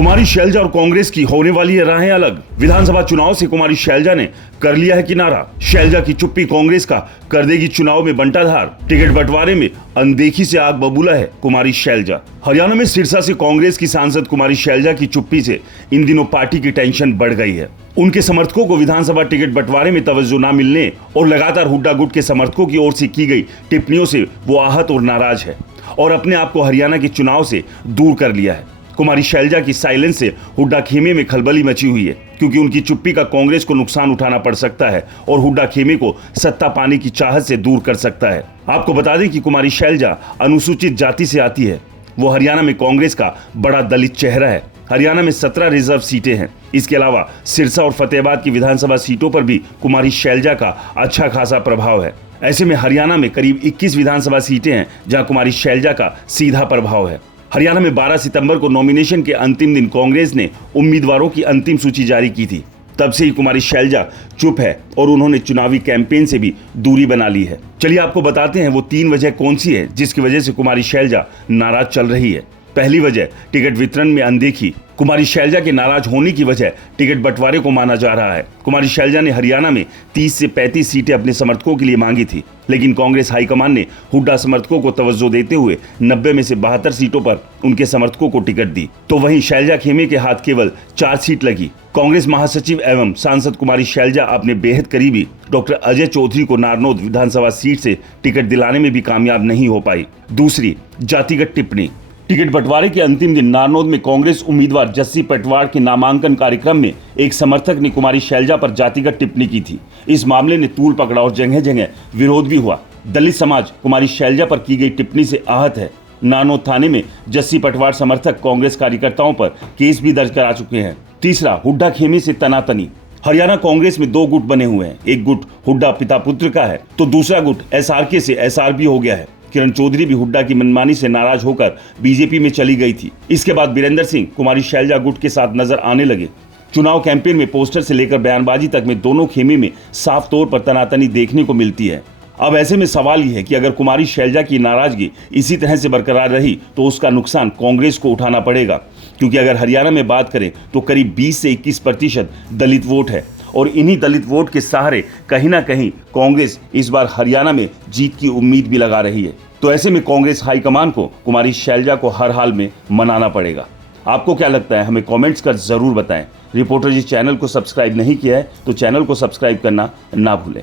कुमारी शैलजा और कांग्रेस की होने वाली है राहें अलग। विधानसभा चुनाव से कुमारी शैलजा ने कर लिया है किनारा। शैलजा की चुप्पी कांग्रेस का कर देगी चुनाव में बंटाधार। टिकट बंटवारे में अनदेखी से आग बबूला है कुमारी शैलजा। हरियाणा में सिरसा से कांग्रेस की सांसद कुमारी शैलजा की चुप्पी से इन दिनों पार्टी की टेंशन बढ़ गई है। उनके समर्थकों को विधानसभा टिकट बंटवारे में तवज्जो न मिलने और लगातार हुड्डा गुट के समर्थकों की ओर से की गई टिप्पणियों से वो आहत और नाराज है और अपने आप को हरियाणा के चुनाव से दूर कर लिया है। कुमारी शैलजा की साइलेंस से हुड्डा खेमे में खलबली मची हुई है, क्योंकि उनकी चुप्पी का कांग्रेस को नुकसान उठाना पड़ सकता है और हुड्डा खेमे को सत्ता पाने की चाहत से दूर कर सकता है। आपको बता दें कि कुमारी शैलजा अनुसूचित जाति से आती है। वो हरियाणा में कांग्रेस का बड़ा दलित चेहरा है। हरियाणा में 17 रिजर्व सीटें हैं। इसके अलावा सिरसा और फतेहाबाद की विधानसभा सीटों पर भी कुमारी शैलजा का अच्छा खासा प्रभाव है। ऐसे में हरियाणा में करीब 21 विधानसभा सीटें हैं जहां कुमारी शैलजा का सीधा प्रभाव है। हरियाणा में 12 सितंबर को नॉमिनेशन के अंतिम दिन कांग्रेस ने उम्मीदवारों की अंतिम सूची जारी की थी। तब से ही कुमारी शैलजा चुप है और उन्होंने चुनावी कैंपेन से भी दूरी बना ली है। चलिए आपको बताते हैं वो 3 वजह कौन सी है जिसकी वजह से कुमारी शैलजा नाराज चल रही है। पहली वजह टिकट वितरण में अनदेखी। कुमारी शैलजा के नाराज होने की वजह टिकट बंटवारे को माना जा रहा है। कुमारी शैलजा ने हरियाणा में 30 से 35 सीटें अपने समर्थकों के लिए मांगी थी, लेकिन कांग्रेस हाईकमान ने हुड्डा समर्थकों को तवज्जो देते हुए 90 में से 72 सीटों पर उनके समर्थकों को टिकट दी। तो वहीं शैलजा खेमे के हाथ केवल 4 सीट लगी। कांग्रेस महासचिव एवं सांसद कुमारी शैलजा अपने बेहद करीबी डॉक्टर अजय चौधरी को नारनौद विधानसभा सीट से टिकट दिलाने में भी कामयाब नहीं हो पाई। दूसरी, जातिगत टिप्पणी। टिकट बंटवारे के अंतिम दिन नारनौद में कांग्रेस उम्मीदवार जस्सी पटवार के नामांकन कार्यक्रम में एक समर्थक ने कुमारी शैलजा पर जातिगत टिप्पणी की थी। इस मामले ने तूल पकड़ा और जगह जगह विरोध भी हुआ। दलित समाज कुमारी शैलजा पर की गई टिप्पणी से आहत है। नारनौद थाने में जस्सी पटवार समर्थक कांग्रेस कार्यकर्ताओं पर केस भी दर्ज करा चुके हैं। तीसरा, हुड्डा खेमे से तनातनी। हरियाणा कांग्रेस में 2 गुट बने हुए हैं। एक गुट हुड्डा पिता पुत्र का है तो दूसरा गुट SRK से SRB हो गया है। किरण चौधरी भी हुड्डा की मनमानी से नाराज होकर बीजेपी में चली गई थी। इसके बाद बीरेंद्र सिंह कुमारी शैलजा गुट के साथ नजर आने लगे। चुनाव कैंपेन में पोस्टर से लेकर बयानबाजी तक में दोनों खेमे में साफ तौर पर तनातनी देखने को मिलती है। अब ऐसे में सवाल यह है कि अगर कुमारी शैलजा की नाराजगी इसी तरह से बरकरार रही तो उसका नुकसान कांग्रेस को उठाना पड़ेगा, क्योंकि अगर हरियाणा में बात करें तो करीब 20 से 21% दलित वोट है और इन्हीं दलित वोट के सहारे कहीं ना कहीं कांग्रेस इस बार हरियाणा में जीत की उम्मीद भी लगा रही है। तो ऐसे में कांग्रेस हाईकमान को कुमारी शैलजा को हर हाल में मनाना पड़ेगा। आपको क्या लगता है, हमें कमेंट्स कर जरूर बताएं। रिपोर्टर जी चैनल को सब्सक्राइब नहीं किया है तो चैनल को सब्सक्राइब करना ना भूलें।